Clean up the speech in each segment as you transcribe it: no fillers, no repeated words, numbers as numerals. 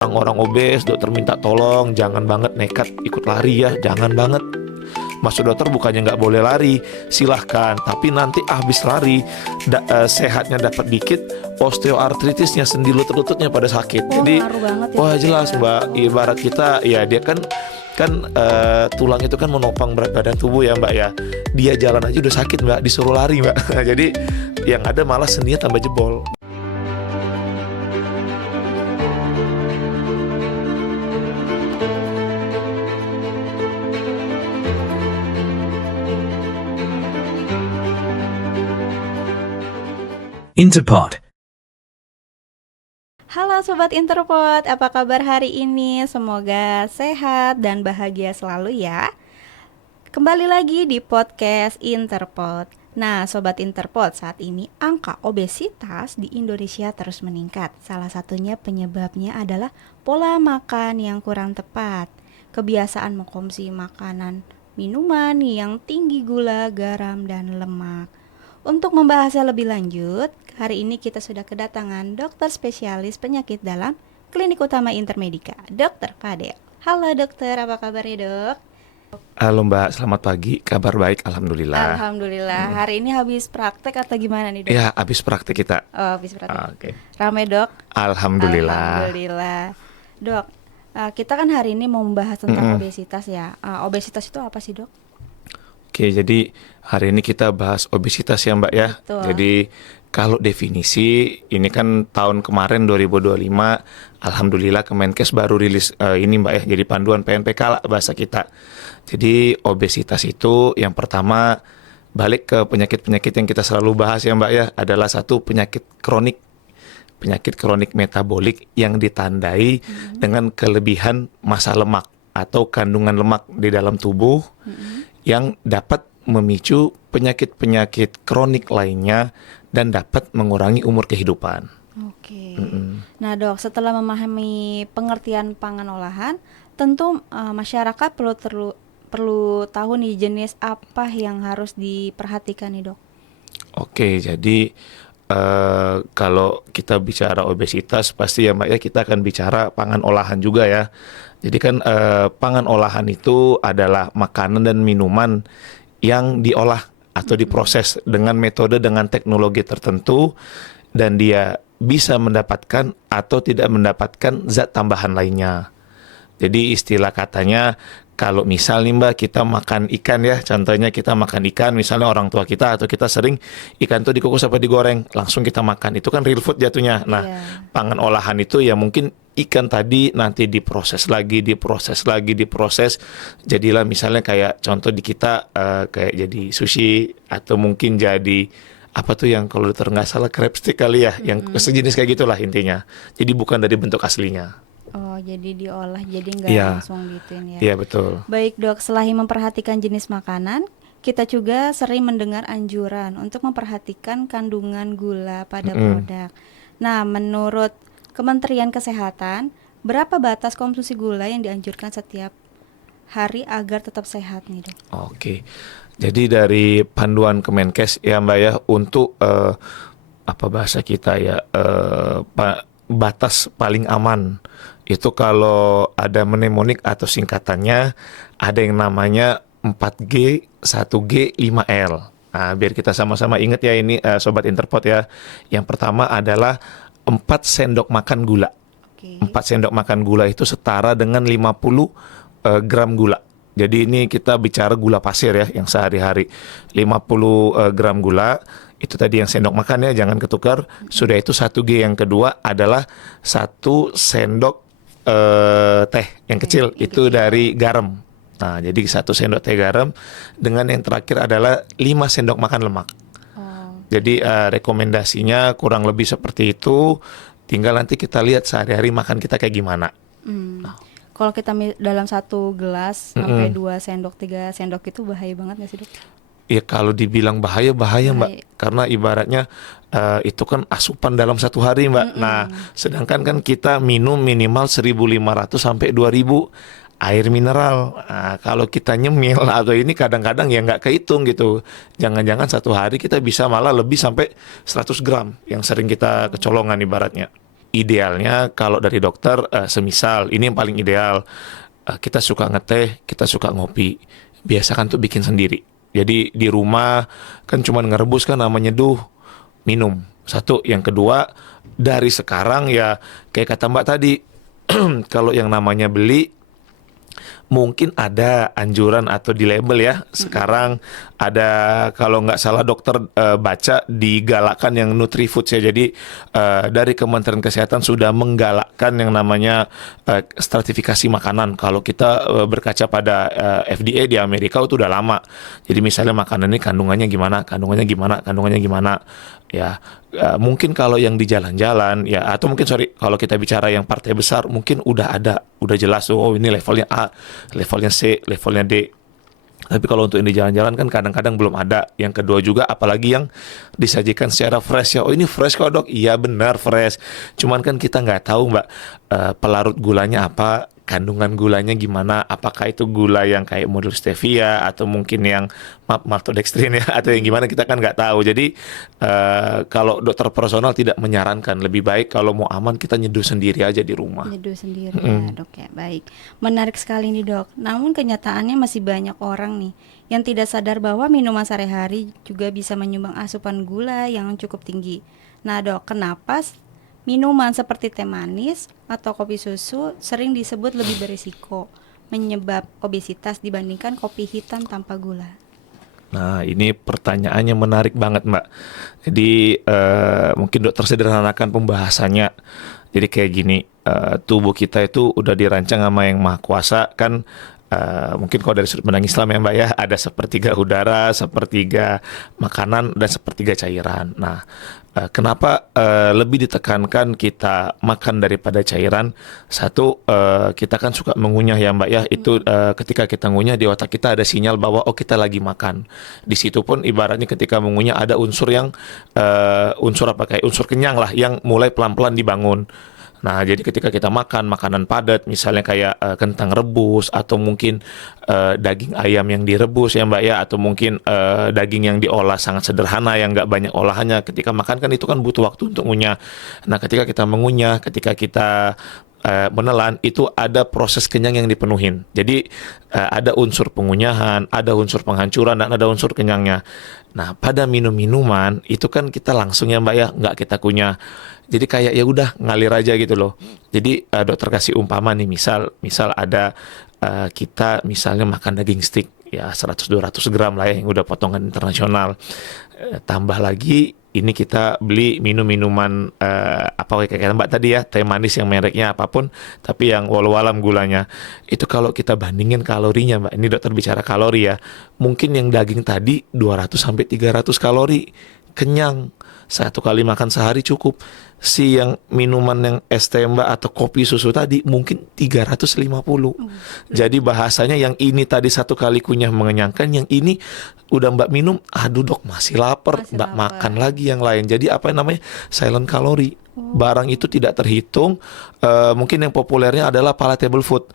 orang-orang obes, dokter minta tolong, jangan banget nekat ikut lari ya, jangan banget. Maksud dokter bukannya nggak boleh lari, silahkan. Tapi nanti habis lari, sehatnya dapat dikit, osteoartritisnya, sendi lutut-lututnya pada sakit. Jadi, Ngaruh banget ya, wah Dok, jelas ya. Mbak, ibarat kita, ya dia kan tulang itu kan menopang berat badan tubuh ya Mbak ya. Dia jalan aja udah sakit Mbak, disuruh lari Mbak. Jadi yang ada malah sendinya tambah jebol. Interpod. Halo Sobat Interpod, apa kabar hari ini? Semoga sehat dan bahagia selalu ya. Kembali lagi di podcast Interpod. Nah Sobat Interpod, saat ini angka obesitas di Indonesia terus meningkat. Salah satunya penyebabnya adalah pola makan yang kurang tepat, kebiasaan mengkonsumsi makanan, minuman yang tinggi gula, garam, dan lemak. Untuk membahasnya lebih lanjut, hari ini kita sudah kedatangan dokter spesialis penyakit dalam Klinik Utama Intermedica, Dr. Fadel. Halo dokter, apa kabarnya dok? Halo Mbak, selamat pagi. Kabar baik, alhamdulillah. Alhamdulillah. Hari ini habis praktek atau gimana nih dok? Ya, habis praktek kita. Oh, habis praktek. Oke. Rame dok? Alhamdulillah. Alhamdulillah. Dok, kita kan hari ini mau membahas tentang obesitas ya. Obesitas itu apa sih dok? Oke, jadi hari ini kita bahas obesitas ya Mbak ya. Betul. Jadi kalau definisi, ini kan tahun kemarin 2025, alhamdulillah Kemenkes baru rilis ini Mbak ya, jadi panduan PNPK lah bahasa kita. Jadi obesitas itu yang pertama, balik ke penyakit-penyakit yang kita selalu bahas ya Mbak ya, adalah satu penyakit kronik. Penyakit kronik metabolik yang ditandai dengan kelebihan massa lemak atau kandungan lemak di dalam tubuh yang dapat memicu penyakit-penyakit kronik lainnya dan dapat mengurangi umur kehidupan. Oke. Nah dok, setelah memahami pengertian pangan olahan, tentu masyarakat perlu tahu nih jenis apa yang harus diperhatikan nih dok. Oke, jadi kalau kita bicara obesitas pasti ya Mbak ya, kita akan bicara pangan olahan juga ya. Jadi kan pangan olahan itu adalah makanan dan minuman yang diolah atau diproses dengan metode dengan teknologi tertentu dan dia bisa mendapatkan atau tidak mendapatkan zat tambahan lainnya. Jadi istilah katanya, kalau misal nih Mbak kita makan ikan ya, contohnya kita makan ikan, misalnya orang tua kita atau kita sering ikan tuh dikukus apa digoreng, langsung kita makan, itu kan real food jatuhnya. Nah, pangan olahan itu ya mungkin ikan tadi nanti diproses, jadilah misalnya kayak contoh di kita kayak jadi sushi atau mungkin jadi apa tuh yang kalau nggak salah crab stick kali ya, yang sejenis kayak gitulah intinya. Jadi bukan dari bentuk aslinya. Oh, jadi diolah, jadi nggak langsung gituin ya? Iya, betul. Baik dok, selain memperhatikan jenis makanan, kita juga sering mendengar anjuran untuk memperhatikan kandungan gula pada produk. Nah, menurut Kementerian Kesehatan, berapa batas konsumsi gula yang dianjurkan setiap hari agar tetap sehat nih dok? Oke, jadi dari panduan Kemenkes ya Mbak ya, untuk apa bahasa kita ya, batas paling aman itu kalau ada mnemonik atau singkatannya ada yang namanya 4G, 1G, 5L. Nah, biar kita sama-sama ingat ya ini Sobat Interpod ya. Yang pertama adalah 4 sendok makan gula. 4 sendok makan gula itu setara dengan 50 gram gula. Jadi ini kita bicara gula pasir ya, yang sehari-hari. 50 gram gula, itu tadi yang sendok makan ya, jangan ketukar. Sudah itu 1G, yang kedua adalah 1 sendok teh yang kecil, itu dari garam. Nah, jadi 1 sendok teh garam, dengan yang terakhir adalah 5 sendok makan lemak. Jadi rekomendasinya kurang lebih seperti itu. Tinggal nanti kita lihat sehari-hari makan kita kayak gimana. Kalau kita dalam satu gelas sampai 2 sendok, 3 sendok itu bahaya banget nggak sih dok? Ya kalau dibilang bahaya Mbak, karena ibaratnya itu kan asupan dalam satu hari Mbak. Nah, sedangkan kan kita minum minimal 1.500 sampai 2.000 air mineral. Nah, kalau kita nyemil atau ini kadang-kadang ya nggak kehitung gitu. Jangan-jangan satu hari kita bisa malah lebih sampai 100 gram yang sering kita kecolongan ibaratnya. idealnya kalau dari dokter, semisal ini yang paling ideal, kita suka ngeteh, kita suka ngopi, biasakan tuh bikin sendiri. Jadi di rumah kan cuma ngerebus kan namanya minum. Satu, yang kedua dari sekarang ya kayak kata Mbak tadi, kalau yang namanya beli mungkin ada anjuran atau di label ya. Sekarang ada kalau nggak salah dokter baca digalakkan yang Nutrifoods ya. Jadi dari Kementerian Kesehatan sudah menggalakkan yang namanya stratifikasi makanan. Kalau kita berkaca pada FDA di Amerika itu udah lama. Jadi misalnya makanan ini kandungannya gimana, kandungannya gimana, kandungannya gimana. Ya, mungkin kalau yang di jalan-jalan ya, atau mungkin kalau kita bicara yang partai besar mungkin udah ada, udah jelas oh ini levelnya A, levelnya C, levelnya D. Tapi kalau untuk ini jalan-jalan kan kadang-kadang belum ada. Yang kedua juga apalagi yang disajikan secara fresh ya. Oh ini fresh kok dok. Iya benar fresh. Cuman kan kita nggak tahu Mbak, pelarut gulanya apa, kandungan gulanya gimana, apakah itu gula yang kayak model stevia atau mungkin yang maltodextrin ya, atau yang gimana kita kan nggak tahu. Jadi kalau dokter personal tidak menyarankan, lebih baik kalau mau aman kita nyeduh sendiri aja di rumah. Nyeduh sendiri ya dok ya, baik. Menarik sekali nih dok, namun kenyataannya masih banyak orang nih yang tidak sadar bahwa minuman sehari-hari juga bisa menyumbang asupan gula yang cukup tinggi. Nah dok, kenapa minuman seperti teh manis atau kopi susu sering disebut lebih berisiko menyebab obesitas dibandingkan kopi hitam tanpa gula? Nah, ini pertanyaannya menarik banget, Mbak. Jadi, mungkin dokter sederhanakan pembahasannya. Jadi kayak gini, tubuh kita itu udah dirancang sama Yang Maha Kuasa kan. Mungkin kalau dari sudut pandang Islam ya Mbak ya, ada sepertiga udara, sepertiga makanan, dan sepertiga cairan. Nah, kenapa lebih ditekankan kita makan daripada cairan? Satu, kita kan suka mengunyah ya Mbak ya. Itu ketika kita ngunyah di otak kita ada sinyal bahwa oh kita lagi makan. Di situ pun ibaratnya ketika mengunyah ada unsur yang unsur apa kayak unsur kenyang lah yang mulai pelan-pelan dibangun. Nah, jadi ketika kita makan makanan padat, misalnya kayak kentang rebus atau mungkin daging ayam yang direbus ya Mbak ya, atau mungkin daging yang diolah sangat sederhana yang nggak banyak olahannya, ketika makan kan itu kan butuh waktu untuk ngunyah. Nah, ketika kita mengunyah, ketika kita menelan, itu ada proses kenyang yang dipenuhin. Jadi ada unsur pengunyahan, ada unsur penghancuran, dan ada unsur kenyangnya. Nah, pada minum-minuman itu kan kita langsung ya Mbak ya, nggak kita kunyah. Jadi kayak ya udah ngalir aja gitu loh. Jadi dokter kasih umpama nih, misal ada kita misalnya makan daging stick ya 100-200 gram lah ya yang udah potongan internasional. Tambah lagi ini kita beli minuman apa kayak Mbak tadi ya, teh manis yang mereknya apapun tapi yang walau-alam gulanya. Itu kalau kita bandingin kalorinya Mbak, ini dokter bicara kalori ya. Mungkin yang daging tadi 200 sampai 300 kalori kenyang. Satu kali makan sehari cukup. Si yang minuman yang es teh Mbak atau kopi susu tadi mungkin 350. Jadi bahasanya yang ini tadi satu kali kunyah mengenyangkan, yang ini udah Mbak minum, aduh dok masih lapar, Mbak makan lagi yang lain. Jadi apa yang namanya silent kalori. Barang itu tidak terhitung. Mungkin yang populernya adalah palatable food.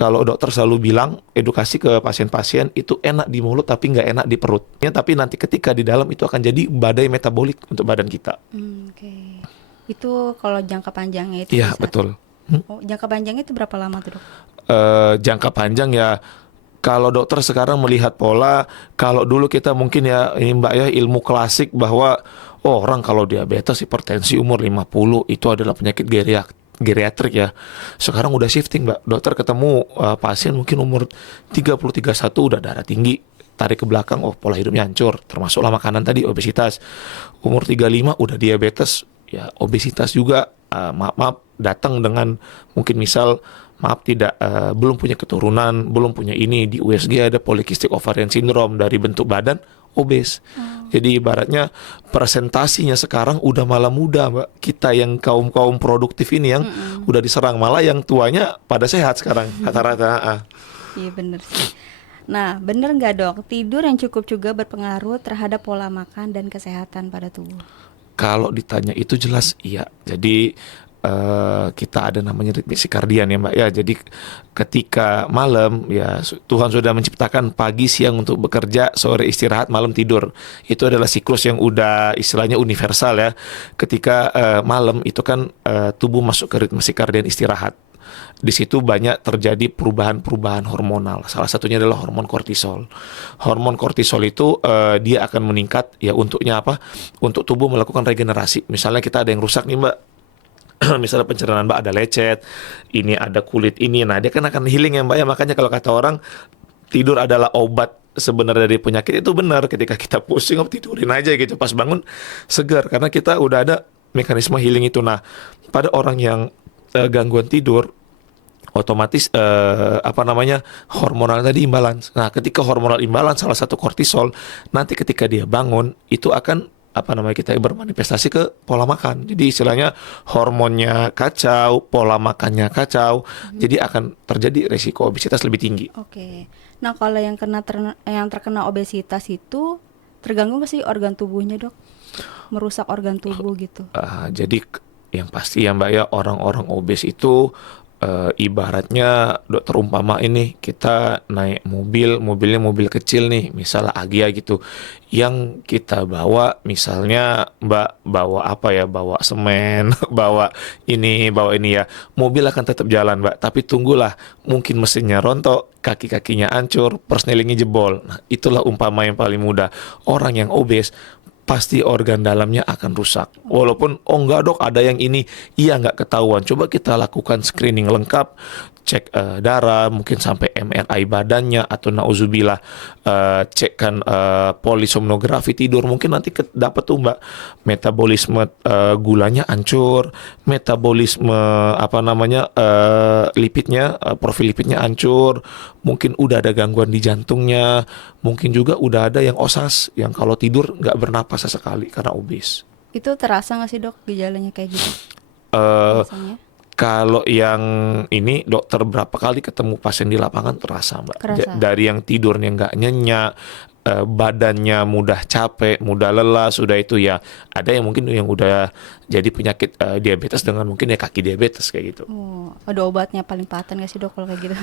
Kalau dokter selalu bilang, edukasi ke pasien-pasien itu enak di mulut tapi nggak enak di perutnya. Tapi nanti ketika di dalam itu akan jadi badai metabolik untuk badan kita. Oke. Itu kalau jangka panjangnya itu Iya, bisa. betul. Oh, jangka panjangnya itu berapa lama tuh dok? Jangka panjang ya, kalau dokter sekarang melihat pola, kalau dulu kita mungkin ya ini Mbak ya ilmu klasik bahwa orang kalau diabetes, hipertensi umur 50 itu adalah penyakit geriatrik ya. Sekarang udah shifting Mbak. Dokter ketemu pasien mungkin umur 30-31 udah darah tinggi, tarik ke belakang, pola hidupnya hancur, termasuklah makanan tadi, obesitas. Umur 35 udah diabetes, ya obesitas juga. Maaf datang dengan mungkin misal tidak belum punya keturunan, belum punya ini, di USG ada polycystic ovarian syndrome, dari bentuk badan obes. Jadi ibaratnya presentasinya sekarang udah malah muda Mbak. Kita yang kaum produktif ini yang udah diserang, malah yang tuanya pada sehat sekarang rata-rata. Iya bener sih. Nah, bener nggak dok, tidur yang cukup juga berpengaruh terhadap pola makan dan kesehatan pada tubuh? Kalau ditanya itu jelas iya. Jadi kita ada namanya ritme sirkadian ya Mbak ya. Jadi ketika malam ya Tuhan sudah menciptakan pagi siang untuk bekerja, sore istirahat, malam tidur. Itu adalah siklus yang udah istilahnya universal ya. Ketika malam itu kan tubuh masuk ke ritme sirkadian istirahat. Di situ banyak terjadi perubahan-perubahan hormonal. Salah satunya adalah hormon kortisol. Hormon kortisol itu dia akan meningkat ya untuknya apa? Untuk tubuh melakukan regenerasi. Misalnya kita ada yang rusak nih Mbak. Misalnya pencernaan Mbak ada lecet, ini ada kulit ini. Nah, dia kan akan healing ya Mbak ya. Makanya kalau kata orang tidur adalah obat sebenarnya dari penyakit, itu benar. Ketika kita pusing, tidurin aja gitu. Pas bangun segar karena kita udah ada mekanisme healing itu. Nah, pada orang yang gangguan tidur otomatis hormonal tadi imbalans. Nah, ketika hormonal imbalans salah satu kortisol, nanti ketika dia bangun itu akan kita bermanifestasi ke pola makan. Jadi istilahnya hormonnya kacau, pola makannya kacau, jadi akan terjadi resiko obesitas lebih tinggi. Oke. Nah, kalau yang terkena obesitas itu terganggu nggak sih organ tubuhnya, Dok? Merusak organ tubuh gitu. Jadi yang pasti ya Mbak ya, orang-orang obes itu ibaratnya dokter umpama ini kita naik mobilnya mobil kecil nih, misalnya Agya gitu, yang kita bawa misalnya Mbak bawa semen, bawa ini ya, mobil akan tetap jalan Mbak, tapi tunggulah mungkin mesinnya rontok, kaki-kakinya hancur, persnelingnya jebol. Nah, itulah umpama yang paling mudah. Orang yang obes pasti organ dalamnya akan rusak. Walaupun, enggak dok, ada yang ini, iya nggak ketahuan. Coba kita lakukan screening lengkap, cek darah, mungkin sampai MRI badannya, atau nauzubillah cekkan polisomnografi tidur, mungkin nanti dapat tuh Mbak, metabolisme gulanya hancur, metabolisme lipidnya, profil lipidnya hancur, mungkin udah ada gangguan di jantungnya, mungkin juga udah ada yang osas, yang kalau tidur nggak bernapas sesekali karena obes. Itu terasa nggak sih dok gejalanya kayak gitu? Biasanya? Kalau yang ini dokter berapa kali ketemu pasien di lapangan terasa Mbak. Dari yang tidurnya nggak nyenyak, badannya mudah capek, mudah lelah, sudah itu ya. Ada yang mungkin yang udah jadi penyakit diabetes dengan mungkin ya kaki diabetes kayak gitu. Oh, ada obatnya paling paten nggak sih dok kalau kayak gitu?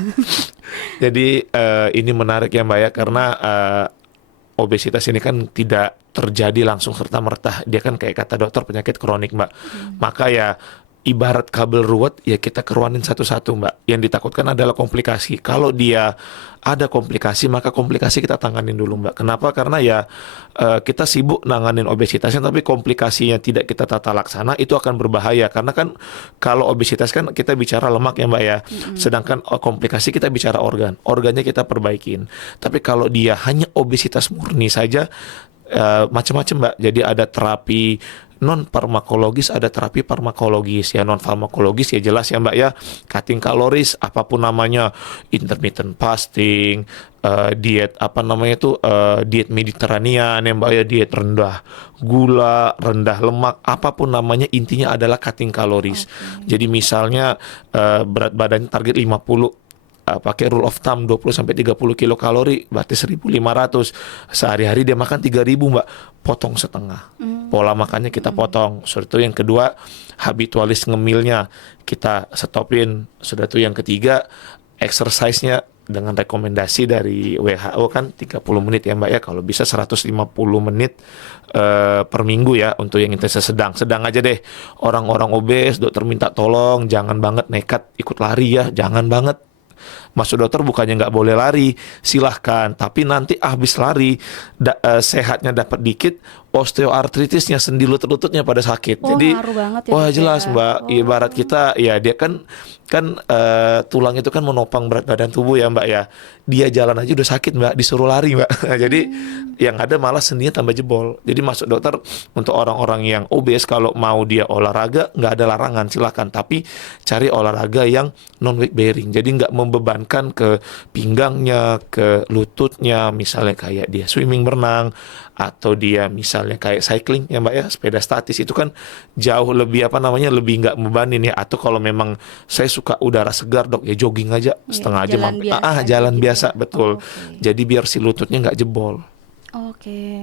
Jadi ini menarik ya Mbak ya, karena obesitas ini kan tidak terjadi langsung serta-merta. Dia kan kayak kata dokter penyakit kronik Mbak. Maka ya ibarat kabel ruwet, ya kita keruanin satu-satu Mbak. Yang ditakutkan adalah komplikasi. Kalau dia ada komplikasi, maka komplikasi kita tanganin dulu Mbak. Kenapa? Karena ya kita sibuk nanganin obesitasnya, tapi komplikasinya tidak kita tata laksana, itu akan berbahaya. Karena kan kalau obesitas kan kita bicara lemak ya Mbak ya. Sedangkan komplikasi kita bicara organ. Organnya kita perbaikin. Tapi kalau dia hanya obesitas murni saja, macam-macam Mbak. Jadi ada terapi non farmakologis, ada terapi farmakologis. Ya non farmakologis ya jelas ya Mbak ya, cutting kaloris apapun namanya, intermittent fasting, diet diet Mediterranean ya Mbak ya, diet rendah gula, rendah lemak, apapun namanya, intinya adalah cutting kaloris. Jadi misalnya berat badan target 50, pakai rule of thumb 20-30 kilokalori, berarti 1.500. Sehari-hari dia makan 3.000 Mbak, potong setengah. Pola makannya kita potong. Sudah itu yang kedua, habitualis ngemilnya kita stopin. Sudah itu yang ketiga, exercise-nya dengan rekomendasi dari WHO kan 30 menit ya Mbak ya, kalau bisa 150 menit per minggu ya untuk yang intensitas sedang aja deh. Orang-orang obes, dokter minta tolong jangan banget nekat ikut lari ya, jangan banget. Maksud dokter bukannya nggak boleh lari, silahkan, tapi nanti habis lari sehatnya dapat dikit, osteoartritisnya, sendi lututnya pada sakit. Jadi wah jelas Mbak, ibarat kita ya, dia kan tulang itu kan menopang berat badan tubuh ya Mbak ya. Dia jalan aja udah sakit Mbak, disuruh lari Mbak. Jadi yang ada malah sendinya tambah jebol. Jadi maksud dokter untuk orang-orang yang obes, kalau mau dia olahraga nggak ada larangan, silahkan, tapi cari olahraga yang non weight bearing. Jadi nggak membebankan ke pinggangnya, ke lututnya, misalnya kayak dia swimming, berenang, atau dia misalnya kayak cycling ya Mbak ya, sepeda statis, itu kan jauh lebih lebih nggak membebanin ya. Atau kalau memang saya suka udara segar dok, ya jogging aja setengah jam, jalan biasa gitu. Betul. Jadi biar si lututnya nggak jebol.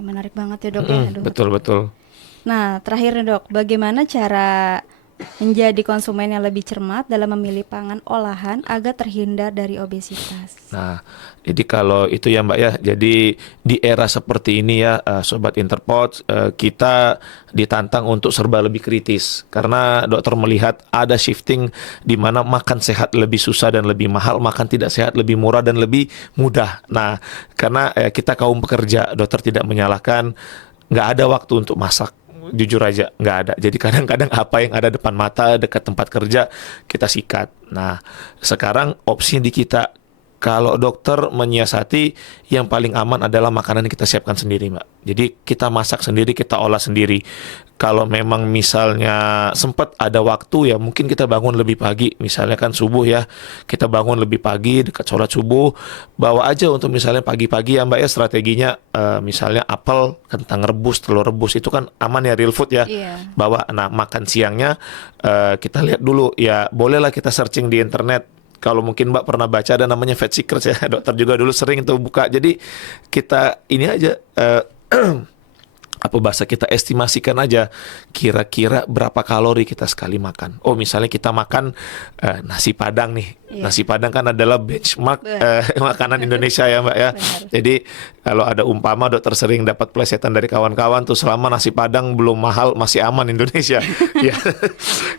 Menarik banget ya dok ya. Betul. Nah terakhir nih dok, bagaimana cara menjadi konsumen yang lebih cermat dalam memilih pangan olahan agar terhindar dari obesitas. Nah, jadi kalau itu ya Mbak ya, jadi di era seperti ini ya, Sobat Interpot, kita ditantang untuk serba lebih kritis. Karena dokter melihat ada shifting di mana makan sehat lebih susah dan lebih mahal, makan tidak sehat lebih murah dan lebih mudah. Nah, karena kita kaum pekerja, dokter tidak menyalahkan, nggak ada waktu untuk masak. Jujur aja nggak ada. Jadi kadang-kadang apa yang ada depan mata dekat tempat kerja kita sikat. Nah, sekarang opsi di kita, kalau dokter menyiasati, yang paling aman adalah makanan yang kita siapkan sendiri, Mbak. Jadi kita masak sendiri, kita olah sendiri. Kalau memang misalnya sempat ada waktu ya, mungkin kita bangun lebih pagi. Misalnya kan subuh ya, kita bangun lebih pagi dekat sholat subuh. Bawa aja untuk misalnya pagi-pagi ya Mbak ya, strateginya misalnya apel, kentang rebus, telur rebus, itu kan aman ya, real food ya. Iya. Bawa, nah makan siangnya kita lihat dulu ya, bolehlah kita searching di internet. Kalau mungkin Mbak pernah baca ada namanya Fat Secrets ya, dokter juga dulu sering tuh buka. Jadi kita ini aja, apa bahasa, kita estimasikan aja kira-kira berapa kalori kita sekali makan. Oh misalnya kita makan nasi padang nih. Iya. Nasi padang kan adalah benchmark makanan Indonesia ya Mbak ya. Benar. Jadi kalau ada umpama dokter sering dapat plesetan dari kawan-kawan tuh, selama nasi padang belum mahal masih aman Indonesia. Ya,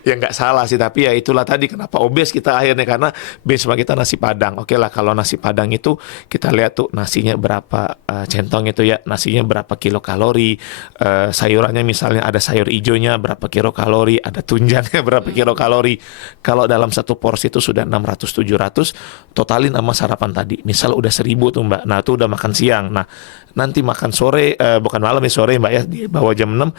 ya nggak salah sih, tapi ya itulah tadi kenapa obes kita akhirnya, karena benchmark kita nasi padang. Oke lah, kalau nasi padang itu kita lihat tuh nasinya berapa centong itu ya, nasinya berapa kilokalori, sayurannya misalnya ada sayur hijaunya berapa kilokalori, ada tunjangannya berapa kilokalori. Kalau dalam satu porsi itu sudah 600-700, totalin sama sarapan tadi. Misal udah 1000 tuh Mbak. Nah itu udah makan siang. Nah nanti makan sore, bukan malam ya, sore Mbak ya, di bawah jam 6,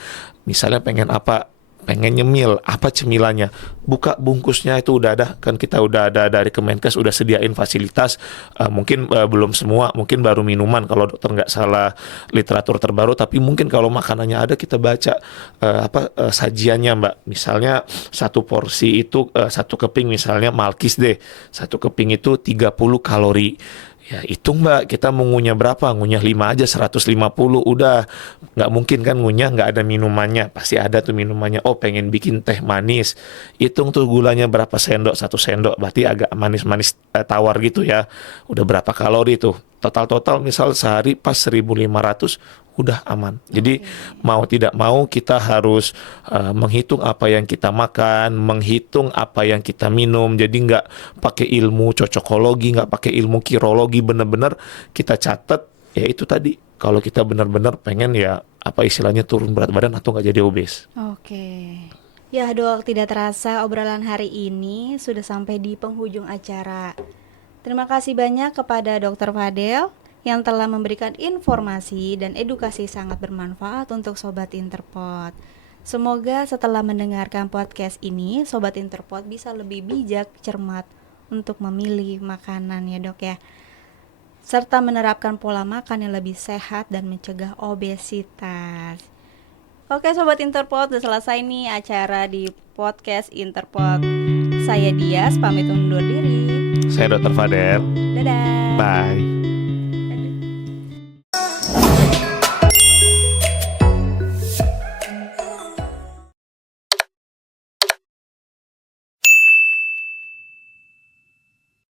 misalnya pengen apa? Pengen nyemil, apa cemilannya, buka bungkusnya itu udah ada, kan kita udah ada dari Kemenkes, udah sediain fasilitas. Mungkin belum semua, mungkin baru minuman kalau dokter nggak salah literatur terbaru, tapi mungkin kalau makanannya ada, kita baca sajiannya Mbak. Misalnya satu porsi itu satu keping misalnya Malkis deh, satu keping itu 30 kalori. Ya hitung Mbak, kita mau ngunyah berapa? Ngunyah 5 aja 150, udah. Nggak mungkin kan ngunyah nggak ada minumannya, pasti ada tuh minumannya. Oh pengen bikin teh manis, hitung tuh gulanya berapa sendok, 1 sendok, berarti agak manis-manis tawar gitu ya. Udah berapa kalori tuh, total misal sehari pas 1500, udah aman. Jadi mau tidak mau kita harus menghitung apa yang kita makan, menghitung apa yang kita minum. Jadi nggak pakai ilmu cocokologi, nggak pakai ilmu kirologi, benar-benar kita catat. Ya itu tadi, kalau kita benar-benar pengen ya apa istilahnya turun berat badan atau nggak jadi obes. Oke. Ya dok, tidak terasa obrolan hari ini sudah sampai di penghujung acara. Terima kasih banyak kepada Dr. Fadel yang telah memberikan informasi dan edukasi sangat bermanfaat untuk Sobat Interpot. Semoga setelah mendengarkan podcast ini, Sobat Interpot bisa lebih bijak, cermat untuk memilih makanan ya dok ya, serta menerapkan pola makan yang lebih sehat dan mencegah obesitas. Oke Sobat Interpot, udah selesai nih acara di podcast Interpot. Saya Dias, pamit undur diri. Saya Dr. Fadel. Dadah. Bye.